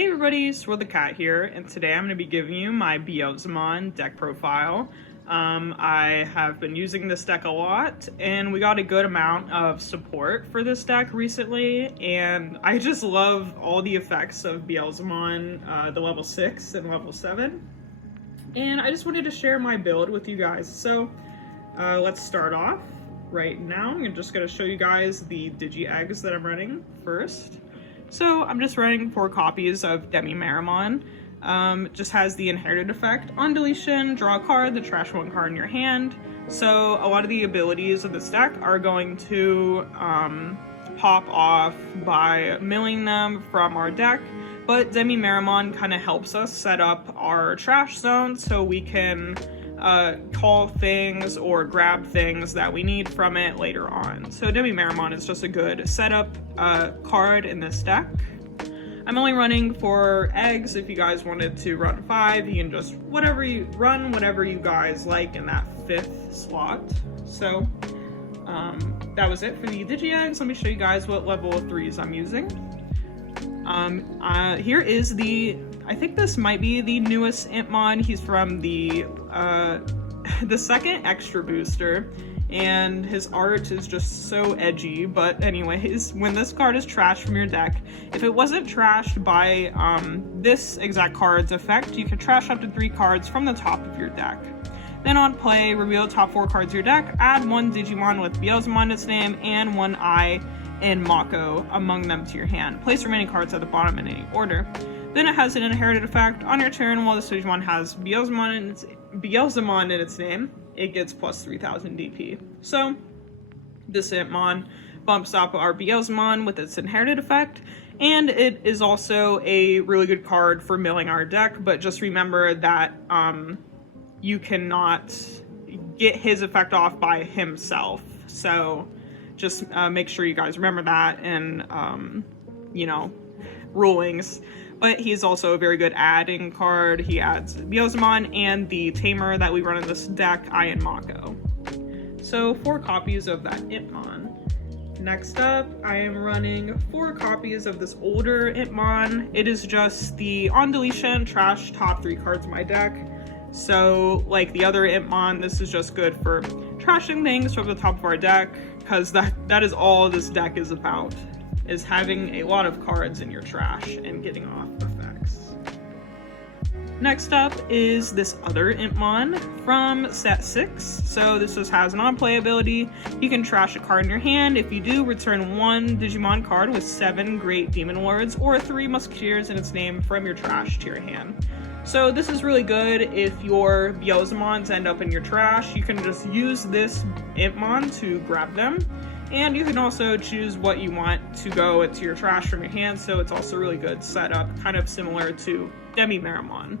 Hey everybody, SwirlTheCat here, and today I'm going to be giving you my Beelzemon deck profile. I have been using this deck a lot, and we got a good amount of support for this deck recently, and I just love all the effects of Beelzemon, the level 6 and level 7, and I just wanted to share my build with you guys. So let's start off right now. I'm just going to show you guys the Digi-Eggs that I'm running first. So I'm just running 4 copies of Beelzemon. It just has the inherited effect. On deletion, draw a card, then trash 1 card in your hand. So a lot of the abilities of this deck are going to pop off by milling them from our deck. But Beelzemon kind of helps us set up our trash zone so we can call things or grab things that we need from it later on. So Beelzemon is just a good setup card in this deck. I'm only running 4 eggs. If you guys wanted to run 5, you can just whatever you guys like in that 5th slot. So that was it for the Digi-Eggs. Let me show you guys what level 3s I'm using. Here is I think this might be the newest Impmon. He's from the second extra booster, and his art is just so edgy. But anyways, when this card is trashed from your deck, if it wasn't trashed by this exact card's effect, you could trash up to 3 cards from the top of your deck. Then on play, reveal the top 4 cards of your deck, add 1 Digimon with Beelzemon in its name and 1 I and Mako among them to your hand. Place remaining cards at the bottom in any order. Then it has an inherited effect. On your turn, while this Digimon has Beelzemon in its name, it gets plus 3000 DP. So this Impmon bumps up our Beelzemon with its inherited effect, and it is also a really good card for milling our deck, but just remember that you cannot get his effect off by himself. So just make sure you guys remember that in, rulings. But he's also a very good adding card. He adds Beelzemon and the Tamer that we run in this deck, I and Mako. So 4 copies of that Impmon. Next up, I am running 4 copies of this older Impmon. It is just the on deletion, trash top 3 cards of my deck. So like the other Impmon, this is just good for trashing things from the top of our deck, because that is all this deck is about, is having a lot of cards in your trash and getting off effects. Next up is this other Impmon from set 6. So this just has an on-play ability. You can trash a card in your hand. If you do, return 1 Digimon card with 7 Great Demon Lords or 3 Musketeers in its name from your trash to your hand. So this is really good if your Beelzemons end up in your trash. You can just use this Impmon to grab them. And you can also choose what you want to go into your trash from your hand, so it's also really good setup, kind of similar to Beelzemon.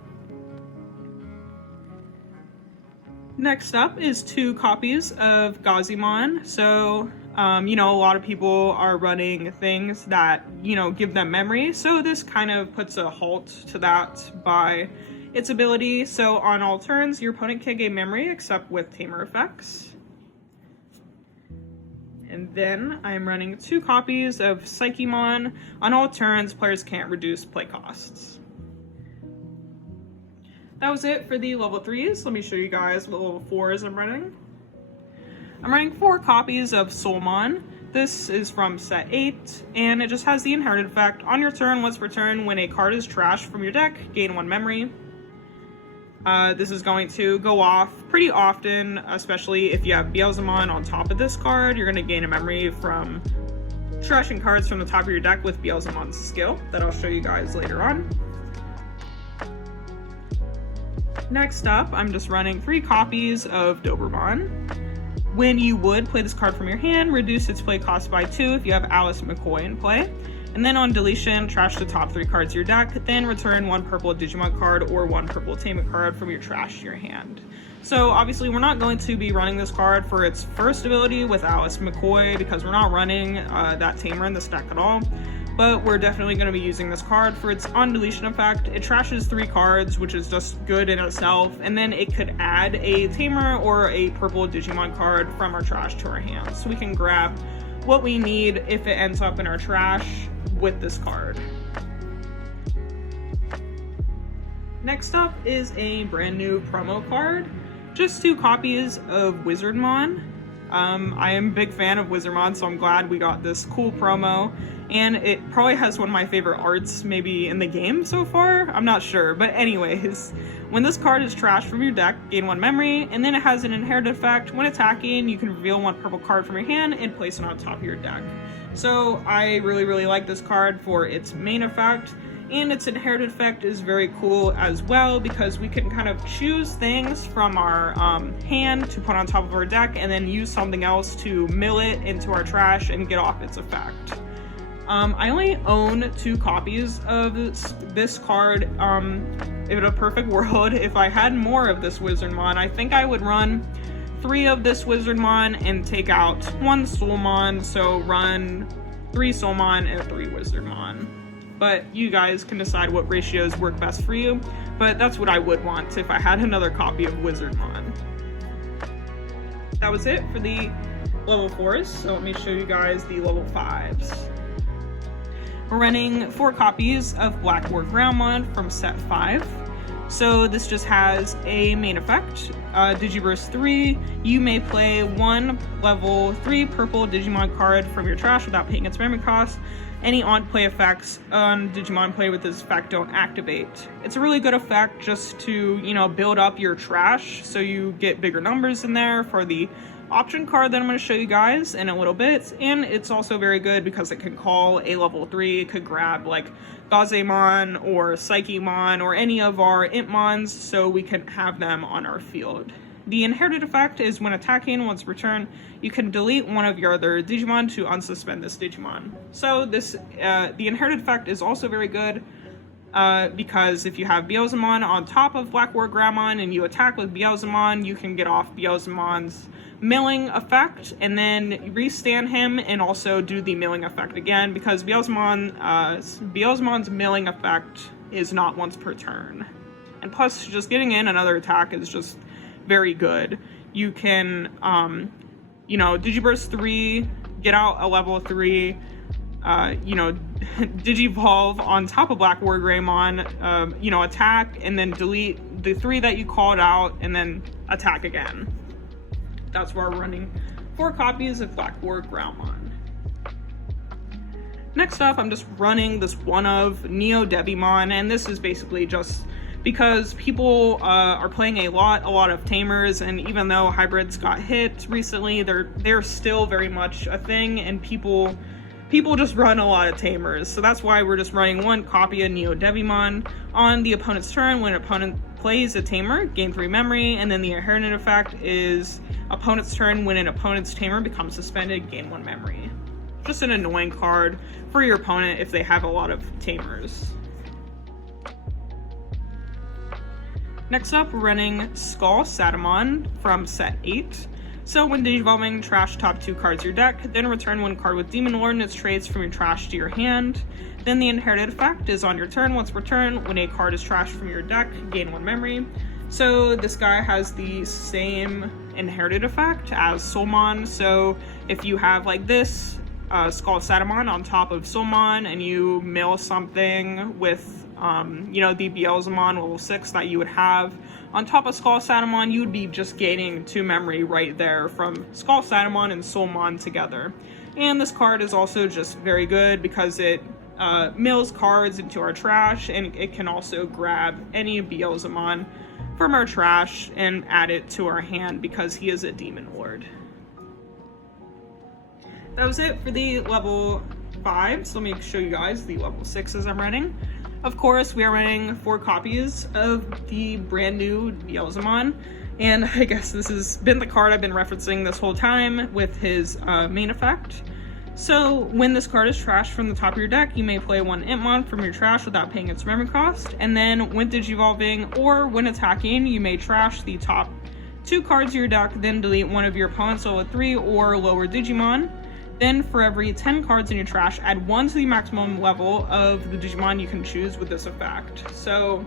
Next up is 2 copies of Beelzemon. So, a lot of people are running things that, give them memory, so this kind of puts a halt to that by its ability. So on all turns, your opponent can't gain memory except with Tamer effects. And then I'm running 2 copies of Psychemon. On all turns, players can't reduce play costs. That was it for the level 3s. Let me show you guys what level 4s I'm running. I'm running 4 copies of Soulmon. This is from set 8, and it just has the inherited effect. On your turn, once per turn, when a card is trashed from your deck, gain 1 memory. This is going to go off pretty often, especially if you have Beelzemon on top of this card. You're going to gain a memory from trashing cards from the top of your deck with Beelzemon's skill that I'll show you guys later on. Next up, I'm just running 3 copies of Doberman. When you would play this card from your hand, reduce its play cost by 2 if you have Alice McCoy in play. And then on deletion, trash the top 3 cards of your deck, then return 1 purple Digimon card or 1 purple Tamer card from your trash to your hand. So obviously we're not going to be running this card for its first ability with Alice McCoy, because we're not running that Tamer in this deck at all. But we're definitely going to be using this card for its on deletion effect. It trashes 3 cards, which is just good in itself, and then it could add a Tamer or a purple Digimon card from our trash to our hands. So we can grab what we need if it ends up in our trash with this card. Next up is a brand new promo card. Just 2 copies of Wizardmon. I am a big fan of Wizardmon, so I'm glad we got this cool promo. And it probably has one of my favorite arts maybe in the game so far. I'm not sure. But anyways, when this card is trashed from your deck, gain 1 memory, and then it has an inherited effect. When attacking, you can reveal 1 purple card from your hand and place it on top of your deck. So I really like this card for its main effect. And its inherited effect is very cool as well because we can kind of choose things from our hand to put on top of our deck and then use something else to mill it into our trash and get off its effect. I only own 2 copies of this card. In a perfect world, if I had more of this Wizardmon, I think I would run 3 of this Wizardmon and take out 1 Soulmon, so run 3 Soulmon and 3 Wizardmon. But you guys can decide what ratios work best for you, but that's what I would want if I had another copy of Wizardmon. That was it for the level 4s, so let me show you guys the level 5s. We're running 4 copies of Blackboard Groundmon from set 5. So this just has a main effect. Digiburst 3, you may play 1 level 3 purple Digimon card from your trash without paying its memory cost. Any on-play effects on Digimon played with this effect don't activate. It's a really good effect just to, build up your trash so you get bigger numbers in there for the option card that I'm going to show you guys in a little bit. And it's also very good because it can call a level 3, it could grab like Beelzemon or Psychemon or any of our Impmons so we can have them on our field. The inherited effect is when attacking once per turn, you can delete one of your other Digimon to unsuspend this Digimon. So this, the inherited effect is also very good because if you have Beelzemon on top of Blackboard Groundmon and you attack with Beelzemon, you can get off Beelzemon's milling effect and then restand him and also do the milling effect again because Beelzemon's milling effect is not once per turn. And plus, just getting in another attack is just very good. You can, Digiburst 3, get out a level 3, Digivolve on top of Blackboard Greymon, attack and then delete the 3 that you called out and then attack again. That's why we're running 4 copies of Blackboard Groundmon. Next up, I'm just running this one of Neo Devimon, and this is basically just because people are playing a lot of tamers, and even though hybrids got hit recently, they're still very much a thing, and people just run a lot of tamers. So that's why we're just running 1 copy of Neo Devimon on the opponent's turn. When an opponent plays a tamer, gain 3 memory, and then the inherited effect is opponent's turn. When an opponent's tamer becomes suspended, gain 1 memory. Just an annoying card for your opponent if they have a lot of tamers. Next up, we're running SwirlTheCat from set 8. So when digivolving, trash top 2 cards of your deck, then return 1 card with Demon Lord and its traits from your trash to your hand. Then the inherited effect is on your turn once per turn. When a card is trashed from your deck, gain 1 memory. So this guy has the same inherited effect as Soulmon. So if you have like this SwirlTheCat on top of Soulmon and you mill something with the Beelzemon level 6 that you would have on top of SwirlTheCat, you would be just gaining 2 memory right there from SwirlTheCat and Soulmon together. And this card is also just very good because it mills cards into our trash, and it can also grab any Beelzemon from our trash and add it to our hand because he is a Demon Lord. That was it for the level 5, so let me show you guys the level 6s I'm running. Of course, we are running 4 copies of the brand new Beelzemon, and I guess this has been the card I've been referencing this whole time with his main effect. So when this card is trashed from the top of your deck, you may play 1 Impmon from your trash without paying its memory cost, and then when digivolving or when attacking, you may trash the top 2 cards of your deck, then delete one of your opponent's level 3 or lower Digimon. Then for every 10 cards in your trash, add 1 to the maximum level of the Digimon you can choose with this effect. So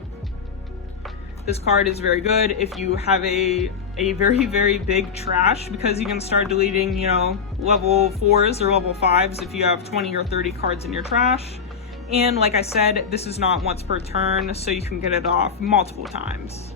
this card is very good if you have a very big trash, because you can start deleting, level 4s or level 5s if you have 20 or 30 cards in your trash. And like I said, this is not once per turn, so you can get it off multiple times.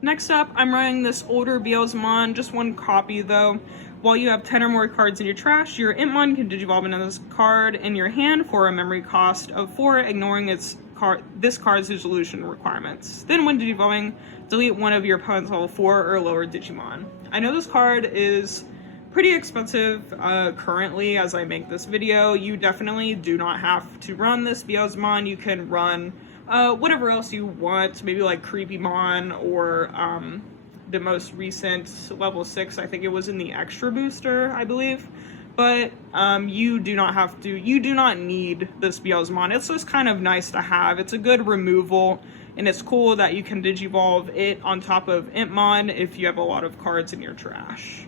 Next up, I'm running this older Beelzemon, just one copy though. While you have 10 or more cards in your trash, your Imp can digivolve into this card in your hand for a memory cost of 4, ignoring this card's dissolution requirements. Then when digivolving, delete one of your opponent's level 4 or lower Digimon. I know this card is pretty expensive currently as I make this video. You definitely do not have to run this Beelzemon. You can run whatever else you want, maybe like Creepymon or the most recent level 6, I think it was in the extra booster, I believe. But you do not need this Beelzemon. It's just kind of nice to have. It's a good removal, and it's cool that you can digivolve it on top of Impmon if you have a lot of cards in your trash.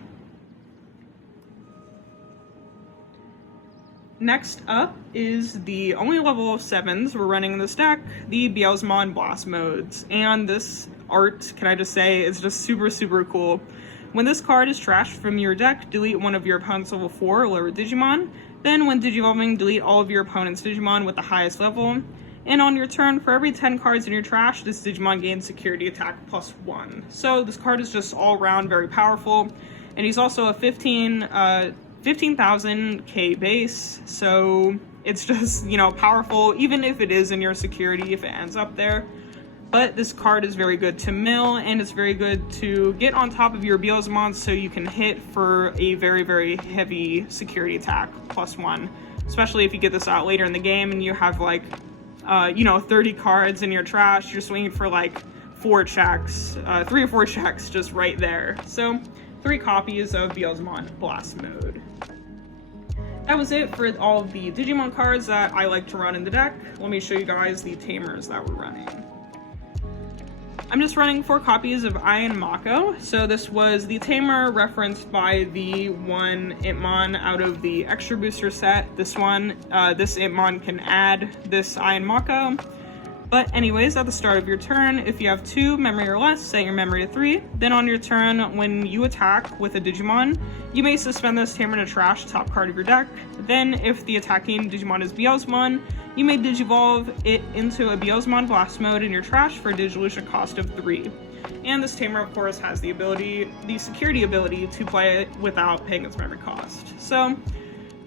Next up is the only level 7s we're running in this deck, the Beelzemon Blast Modes. And this art, can I just say, is just super, super cool. When this card is trashed from your deck, delete one of your opponent's level 4 or lower Digimon. Then when digivolving, delete all of your opponent's Digimon with the highest level. And on your turn, for every 10 cards in your trash, this Digimon gains security attack +1. So this card is just all around very powerful. And he's also a 15,000k base, so it's just, you know, powerful, even if it is in your security, if it ends up there. But this card is very good to mill, and it's very good to get on top of your Beelzemon so you can hit for a very, very heavy security attack +1. Especially if you get this out later in the game and you have like, 30 cards in your trash, you're swinging for like 4 checks, 3 or 4 checks just right there. So 3 copies of Beelzemon Blast Mode. That was it for all of the Digimon cards that I like to run in the deck. Let me show you guys the tamers that we're running. I'm just running 4 copies of Ian Mako. So this was the tamer referenced by the one Impmon out of the extra booster set. This Impmon can add this Ian Mako. But anyways, at the start of your turn, if you have 2 memory or less, set your memory to 3. Then on your turn, when you attack with a Digimon, you may suspend this tamer to trash top card of your deck. Then, if the attacking Digimon is Beelzemon, you may digivolve it into a Beelzemon Blast Mode in your trash for a dissolution cost of 3. And this tamer, of course, has the security ability to play it without paying its memory cost. So,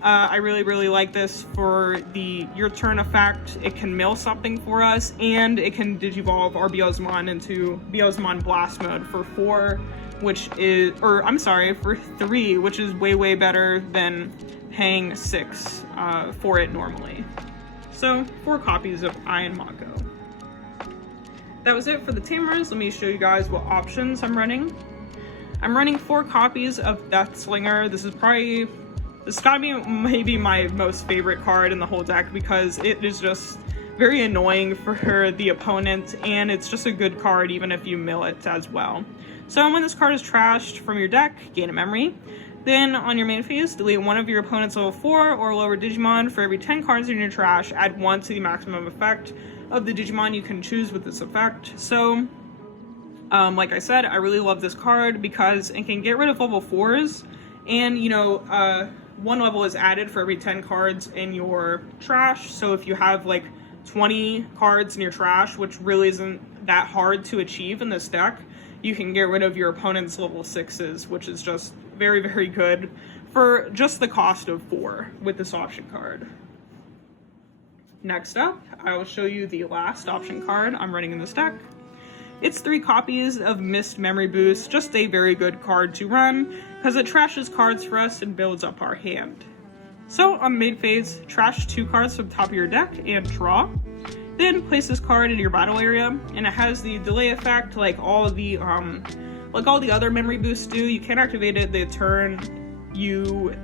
I really, really like this for the your turn effect. It can mill something for us, and it can digivolve our Beelzemon into Beelzemon Blast Mode for 4, for 3, which is way, way better than paying 6 for it normally. So, 4 copies of Ian Mako. That was it for the tamers. Let me show you guys what options I'm running. I'm running 4 copies of Deathslinger. This gotta be maybe my most favorite card in the whole deck because it is just very annoying for the opponent, and it's just a good card even if you mill it as well. So when this card is trashed from your deck, gain a memory. Then on your main phase, delete one of your opponent's level 4 or lower Digimon. For every 10 cards in your trash, add 1 to the maximum effect of the Digimon you can choose with this effect. So, like I said, I really love this card because it can get rid of level 4s, and, one level is added for every 10 cards in your trash. So if you have like 20 cards in your trash, which really isn't that hard to achieve in this deck, you can get rid of your opponent's level 6s, which is just very, very good for just the cost of 4 with this option card. Next up, I will show you the last option card I'm running in this deck. It's 3 copies of Mist Memory Boost, just a very good card to run, because it trashes cards for us and builds up our hand. So on main phase, trash 2 cards from the top of your deck and draw. Then place this card in your battle area, and it has the delay effect like all the other memory boosts do. You can't activate it the turn you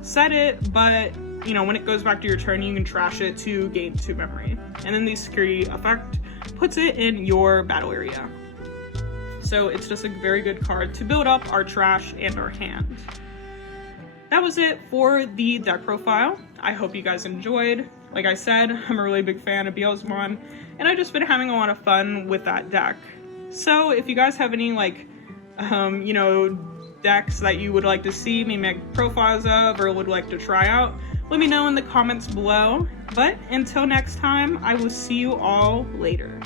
set it, but when it goes back to your turn, you can trash it to gain 2 memory. And then the security effect puts it in your battle area. So it's just a very good card to build up our trash and our hand. That was it for the deck profile. I hope you guys enjoyed. Like I said, I'm a really big fan of Beelzemon, and I've just been having a lot of fun with that deck. So if you guys have any decks that you would like to see me make profiles of or would like to try out, let me know in the comments below. But until next time, I will see you all later.